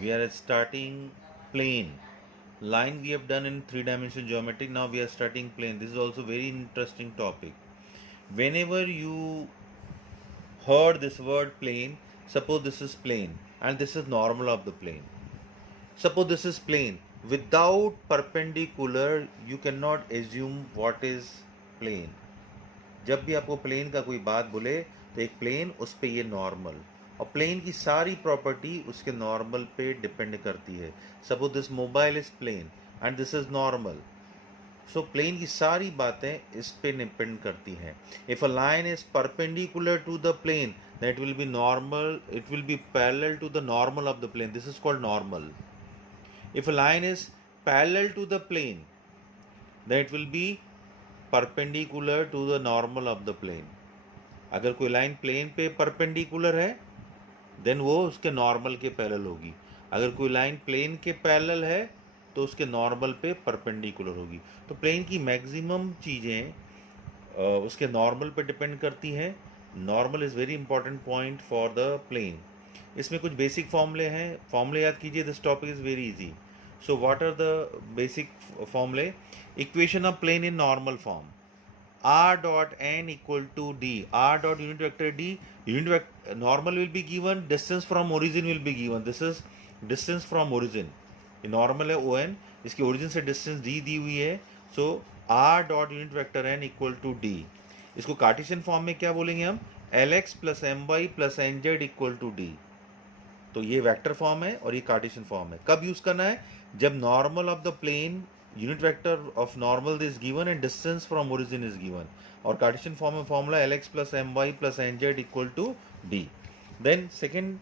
We are starting plane. Line we have done in three-dimensional geometry. Now we are starting plane. This is also very interesting topic. Whenever you heard this word plane, suppose this is plane and this is normal of the plane. Suppose this is plane. Without perpendicular, you cannot assume what is plane. जब भी आपको plane का कोई बात बोले तो एक plane उस पे ये नॉर्मल और प्लेन की सारी प्रॉपर्टी उसके नॉर्मल पे डिपेंड करती है. Suppose this mobile is plane and this is normal. So plane की सारी बातें इस पे डिपेंड करती हैं. If a line is perpendicular to the plane then it will be normal, it will be parallel to the normal of the plane. This is called normal. If a line is parallel to the plane, then it will be perpendicular to the normal of the plane. अगर कोई line plane पे perpendicular है then वो उसके normal के parallel होगी. अगर कोई लाइन प्लेन के पैरेलल है तो उसके नॉर्मल पे परपेंडिकुलर होगी. तो प्लेन की मैक्सिमम चीज़ें उसके नॉर्मल पे डिपेंड करती हैं. Normal is very important point for the plane. इसमें कुछ बेसिक फॉर्मूले हैं. फॉर्मूले याद कीजिए. This topic is very easy. So what are the basic फॉर्मूले? Equation of plane in normal form. R dot n equal to D. R dot unit vector D. Unit vector normal will be given. Distance from origin will be given. This is distance from origin. ये normal है ON. इसकी origin से distance D दी हुई है. So R dot unit vector n equal to D. इसको Cartesian form में क्या बोलेंगे हम? Lx plus My plus Nz equal to D. तो ये वेक्टर फॉर्म है और ये कार्टेशियन फॉर्म है. कब यूज करना है? जब normal of the plane unit vector of normal is given and distance from origin is given. और कार्टेशियन फॉर्म में formula Lx plus My plus Nz equal to D. Then second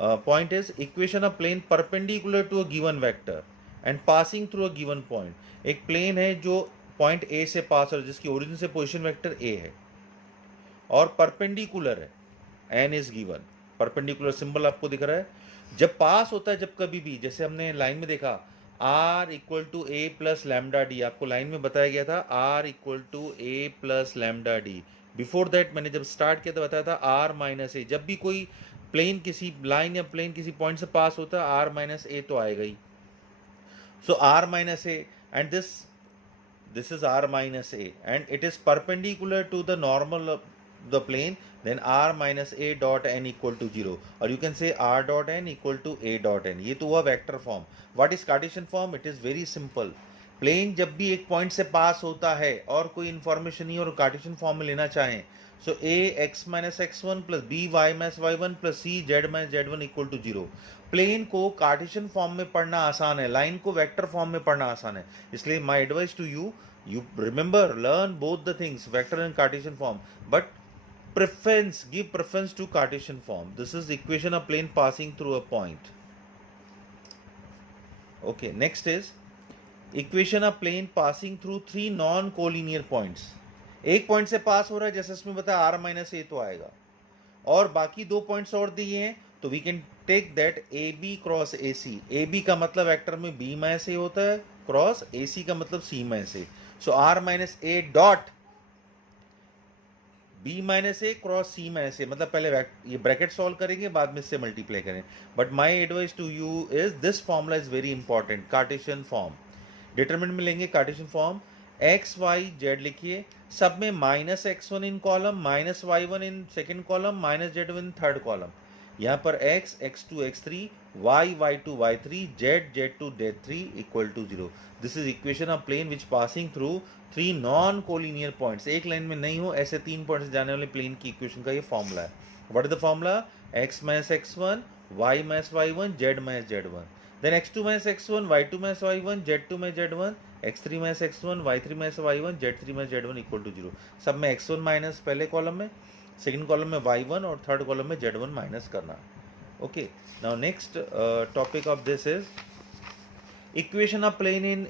point is equation of plane perpendicular to a given vector and passing through a given point. एक plane है जो point A से पास हो जिसकी origin से position vector A है और perpendicular है. N is given. Perpendicular symbol आपको दिख रहा है. जब पास होता है, जब कभी भी, जैसे हमने लाइन में देखा R equal to A plus lambda D. आपको लाइन में बताया गया था R equal to A plus lambda D. Before that मैंने जब स्टार्ट किया तो बताया था R माइनस ए. जब भी कोई प्लेन किसी लाइन या प्लेन किसी पॉइंट से पास होता है R माइनस ए तो आएगा ही. सो R minus A and this is R minus A and it is perpendicular to the normal of the plane, then R minus A dot n equal to 0, or you can say R dot n equal to A dot n. ये तो हुआ vector form. What is cartesian form? It is very simple. Plane जब भी एक point से पास होता है और कोई इंफॉर्मेशन नहीं और कार्टेशियन फॉर्म में लेना चाहें, so a x minus x one plus b y minus Y one plus c z minus Z one equal to 0. Plane को कार्टेशियन फॉर्म में पढ़ना आसान है, लाइन को वेक्टर फॉर्म में पढ़ना आसान है. इसलिए my advice to you, you remember, learn both the things, vector and Cartesian form, but give preference to Cartesian form. This is the equation of plane passing through a point. Okay, next is equation of plane passing through three non-collinear points. एक point से पास हो रहा है, जैसे इसमें बताया R minus ए तो आएगा, और बाकी दो पॉइंट्स और दिए हैं, तो we can take that A B cross A C. A B का मतलब वेक्टर में बी माइनस ए होता है, क्रॉस ए सी का मतलब c minus a. So R minus a dot b minus a cross c minus a, मतलब पहले ये ब्रैकेट सॉल्व करेंगे, बाद में इससे मल्टीप्लाई करें. But my advice to you is this formula is very important. Cartesian form determinant में लेंगे. Cartesian form X Y Z लिखिए, सब में minus x one in column, minus Y one in second column, minus Z one in third column. यहाँ पर x x2 x3, y y2 y3, z z2 z3 equal to 0. This is equation of plane which passing through three non collinear points. एक line में नहीं हो ऐसे तीन point से जाने वाले प्लेन की इक्वेशन का ये फॉर्मूला है. What is the formula? x minus x1, y minus y1, z minus z1. Then x2 minus x1, y2 minus y1, z2 minus z1, x3 minus x1, y3 minus y1, z3 minus z1 equal to 0. सब में x1 minus पहले column में, second column में y1 और third column में z1 minus करना. Okay, now next topic of this is equation of plane in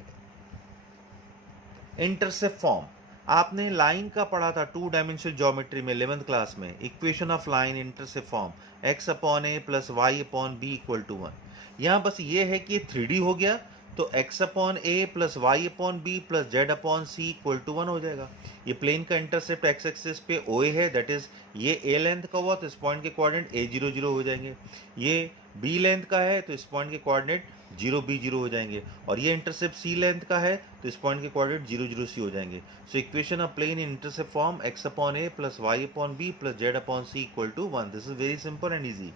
intercept form. आपने line का पढ़ा था टू डायमेंशनल ज्योमेट्री में 11th क्लास में. Equation of line intercept form x upon A plus Y upon B equal to 1. यहाँ बस ये है कि 3D हो गया तो x upon A plus Y upon B plus Z upon C equal to 1 हो जाएगा। ये प्लेन का इंटरसेप्ट एक्स एक्सिस पे OA है, दैट इज ये a लेंथ का हुआ तो इस पॉइंट के कोऑर्डिनेट a0 0 हो जाएंगे। ये b लेंथ का है तो इस पॉइंट के कोऑर्डिनेट 0 b 0 हो जाएंगे। और ये इंटरसेप्ट c लेंथ का है तो इस पॉइंट के कोऑर्डिनेट 0 0 c हो जाएंगे। So equation of plane in intercept form x upon a plus y upon b plus z upon c equal to 1। This is very simple and easy.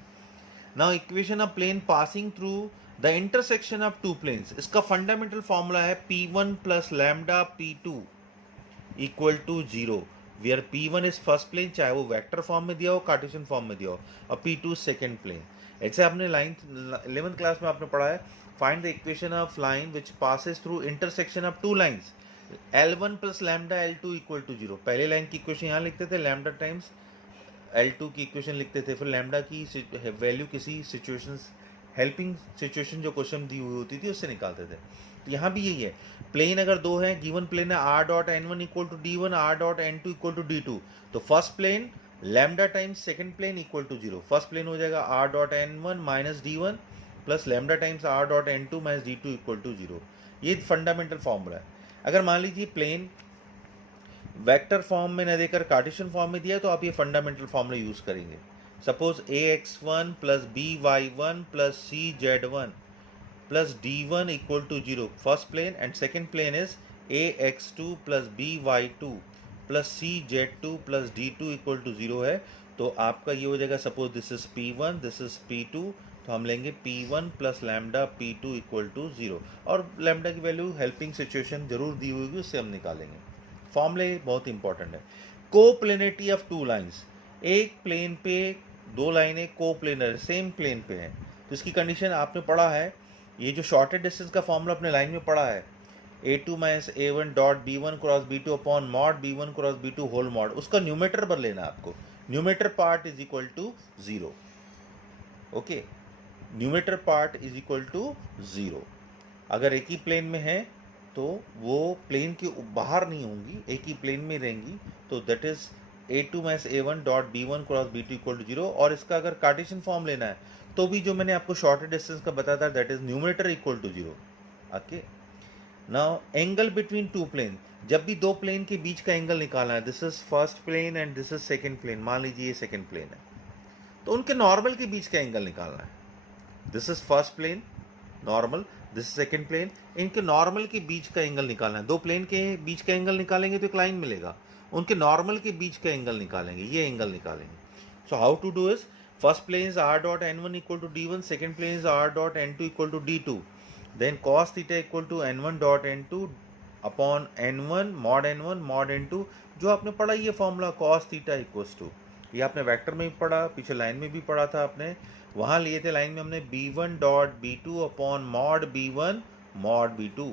Now equation of plane passing through the intersection of two planes, इसका fundamental formula है p1 plus lambda p2 equal to 0, where p1 is first plane, चाहे वो vector form में दिया हो Cartesian form में दिया हो, और p2 सेकंड प्लेन। ऐसे आपने लाइन 11th क्लास में आपने पढ़ा है, find the equation of line which passes through intersection of two lines, L1 plus lambda L2 equal to 0। पहले लाइन की इक्वेशन यहाँ लिखते थे, लैम्डा टाइम्स L2 की इक्वेशन लिखते थे, फिर लैम्डा की वैल्यू किसी सिचुएशन हेल्पिंग सिचुएशन जो क्वेश्चन दी हुई होती थी उससे निकालते थे। तो यहाँ भी यही है, प्लेन अगर दो है, गिवन प्लेन है r dot n1 equal to d1, r dot n2 equal to d2, तो first plane lambda times second plane equal to 0। First plane हो जाएगा r dot n1 minus d1 plus lambda times r dot n2 minus d2 equal to 0। ये fundamental formula है। अगर मान लीजिए plane vector form में न देकर कार्टेशियन फॉर्म में दिया तो आप ये फंडामेंटल फॉर्मूला यूज करेंगे। Suppose ax1 plus by1 plus cz1 plus d1 equal to 0 first plane, and second plane is ax2 plus by2 plus cz2 plus d2 equal to 0 है। तो आपका ये हो जाएगा, suppose this is p1 this is p2, तो हम लेंगे p1 plus lambda p2 equal to 0, और लैम्डा की वैल्यू हेल्पिंग सिचुएशन जरूर दी हुई होगी, उससे हम निकालेंगे। फॉर्मूले बहुत इंपॉर्टेंट है। कोप्लेनिटी ऑफ टू लाइंस, एक प्लेन पे दो लाइनें कोप्लेनर सेम प्लेन पे हैं, तो इसकी कंडीशन आपने पढ़ा है, ये जो शॉर्टेड डिस्टेंस का फॉर्मूला अपने लाइन में पढ़ा है, a2 minus a1 dot b1 cross b2 upon mod b1 cross b2 whole mod, उसका न्यूमेटर पर लेना आपको, numerator part is equal to 0। Okay, numerator part is equal to 0। अगर एक ही प्लेन में है तो वो प्लेन के बाहर नहीं होंगी, एक ही प्लेन में रहेंगी, तो that is a2 minus a1 dot b1 cross b2 equal to 0। और इसका अगर कार्टेशियन फॉर्म लेना है तो भी जो मैंने आपको शॉर्टेड डिस्टेंस का बताया था, that is numerator equal to 0। Okay, now angle between two plane, जब भी दो प्लेन के बीच का एंगल निकालना है, this is first plane and this is second plane, मान लीजिए ये सेकंड प्लेन है, तो उनके नॉर्मल के बीच का एंगल निकालना है। This is first plane normal, this is second plane, इनके नॉर्मल के बीच का एंगल निकालना है। दो प्लेन के बीच का एंगल निकालेंगे तो एक लाइन मिलेगा, उनके नॉर्मल के बीच का एंगल निकालेंगे, ये एंगल निकालेंगे। So how to do is, first plane is r dot n1 equal to d1, second plane is r dot n2 equal to d2, then cos theta equal to n1 dot n2 upon n1 mod n2, जो आपने पढ़ा ये formula cos theta equals to, ये आपने vector में भी पढ़ा, पीछे लाइन में भी पढ़ा था आपने, वहाँ लिए थे लाइन में हमने b1 dot b2 upon mod b1 mod b2,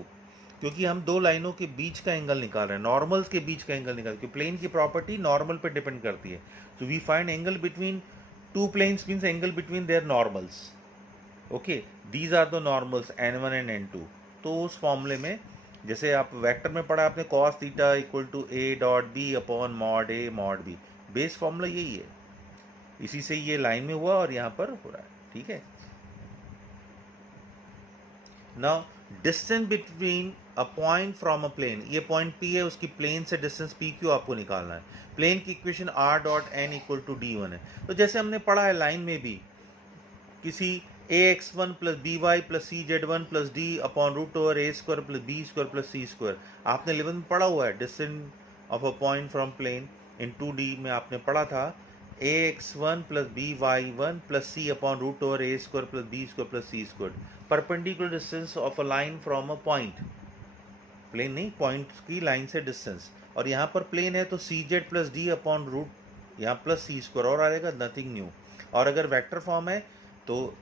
क्योंकि हम दो लाइनों के बीच का एंगल निकाल रहे हैं, नॉर्मल्स के बीच का एंगल निकाल, क्योंकि प्लेन की प्रॉपर्टी नॉर्मल पे डिपेंड करती है। तो we find angle between two planes means angle between their normals. Okay, these are the normals n1 and n2। तो उस फॉर्मूले में जैसे आप वेक्टर में पढ़ा आपने cos theta equal to a dot b upon mod a mod b, base formula यही है, इसी से ये लाइन में हुआ और यहाँ पर हो रहा है। ठीक है, now distance between a point from a plane, ये पॉइंट P है, उसकी प्लेन से डिस्टेंस PQ आपको निकालना है। प्लेन की equation r dot n equal to d1 है। तो जैसे हमने पढ़ा है लाइन में भी, किसी ax1 plus by plus cz1 plus d upon root over a square plus b square plus c square, आपने 11 में पढ़ा हुआ है। Distance of a point from plane in 2D में आपने पढ़ा था ax1 plus by1 plus c upon root over a square plus b square plus c square, perpendicular distance of a line from a point, plane नहीं, point की line से distance, और यहाँ पर प्लेन है तो cz plus d upon root यहाँ plus c square और आएगा, नथिंग न्यू। और अगर वेक्टर फॉर्म है तो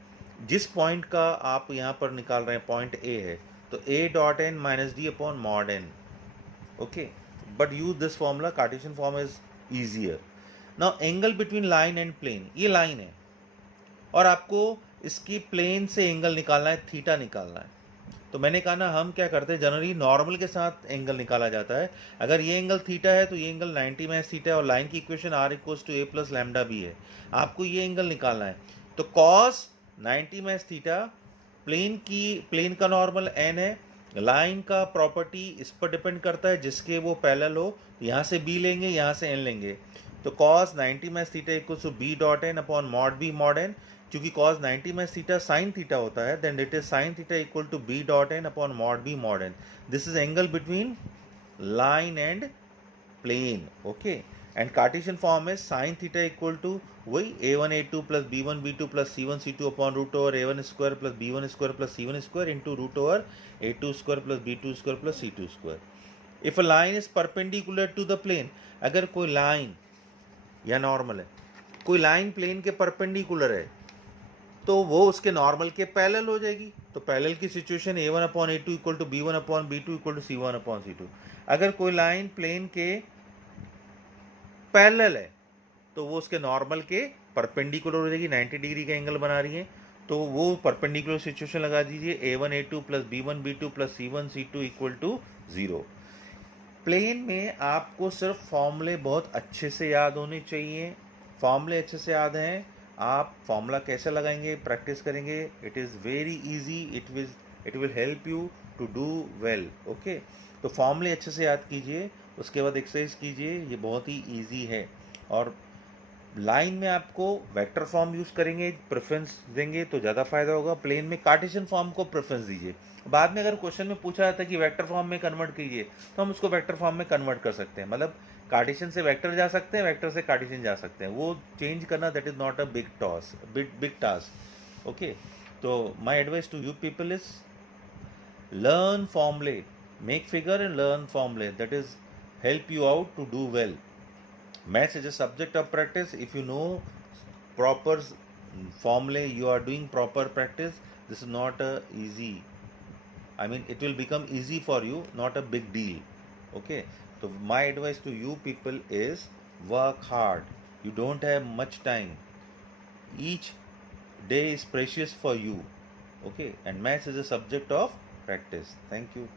जिस पॉइंट का आप यहाँ पर निकाल रहे हैं पॉइंट A है, तो a dot n minus D upon mod n। Okay, but use this formula, cartesian form is easier. Now angle between line and plane, ये लाइन है और आपको इसकी प्लेन से एंगल निकालना है, थीटा निकालना है। तो मैंने कहा ना, हम क्या करते हैं, जनरली नॉर्मल के साथ एंगल निकाला जाता है। अगर ये एंगल थीटा है तो ये एंगल 90 माइनस थीटा है, और लाइन की equation r equals to a plus lambda b है। आपको ये एंगल निकालना है, तो cos 90 माइनस थीटा प्लेन का नॉर्मल n है, लाइन का प्रॉपर्टी इस पर डिपेंड करता है जिसके वो पैरेलल हो, यहाँ से b लेंगे, यहाँ से n लेंगे, तो cos 90 minus theta equals to b dot n upon mod b mod n, क्योंकि cos 90 minus theta sine theta होता है, then it is sine theta equal to b dot n upon mod b mod n. This is angle between line and plane. Okay, and cartesian form है sine theta equal to वही a1 a2 plus b1 b2 plus c1 c2 upon root over a1 square plus b1 square plus c1 square into root over a2 square plus b2 square plus c2 square. If a line is perpendicular to the plane, अगर कोई line या normal है, कोई line plane के perpendicular है, तो वो उसके नॉर्मल के पैरेलल हो जाएगी. तो पैरेलल की situation a1 upon a2 equal to b1 upon b2 equal to c1 upon c2. अगर कोई लाइन प्लेन के पैरेलल है तो वो उसके नॉर्मल के परपेंडिकुलर हो जाएगी, 90 डिग्री का एंगल बना रही है, तो वो परपेंडिकुलर सिचुएशन लगा दीजिए a1 a2 plus b1 b2 plus c1 c2 equal to 0. Plane में आपको सिर्फ फॉर्मूले बहुत अच्छे से याद होने चाहिए. फॉर्मूले अच्छे से याद हैं, आप फॉर्मूला कैसे लगाएंगे प्रैक्टिस करेंगे, it is very easy, it will help you to do well. Okay, तो फॉर्मूले अच्छे से याद कीजिए, उसके बाद एक्सरसाइज कीजिए, ये बहुत ही इजी है. और लाइन में आपको वेक्टर फॉर्म यूज़ करेंगे, प्रेफरेंस देंगे तो ज़्यादा फायदा होगा. प्लेन में कार्टेशियन फॉर्म को प्रेफरेंस दीजिए. बाद में अगर क्वेश्चन में पूछा जाता है कि वेक्टर फॉर्म में कन्वर्ट कीजिए, तो हम उसको वेक्टर फॉर्म में कन्वर्ट कर सकते हैं. मतलब कार्टेशियन से वेक्टर जा सकते हैं, वेक्टर से कार्टेशियन जा सकते हैं. वो चेंज करना that is not a big task. Okay, तो my advice to you people is learn formulae, make figure and learn formulae, that is help you out to do well. Maths is a subject of practice. If you know proper formulae, you are doing proper practice, this is not a easy, I mean it will become easy for you, not a big deal. Okay, so my advice to you people is work hard. You don't have much time, each day is precious for you. Okay, and maths is a subject of practice. Thank you.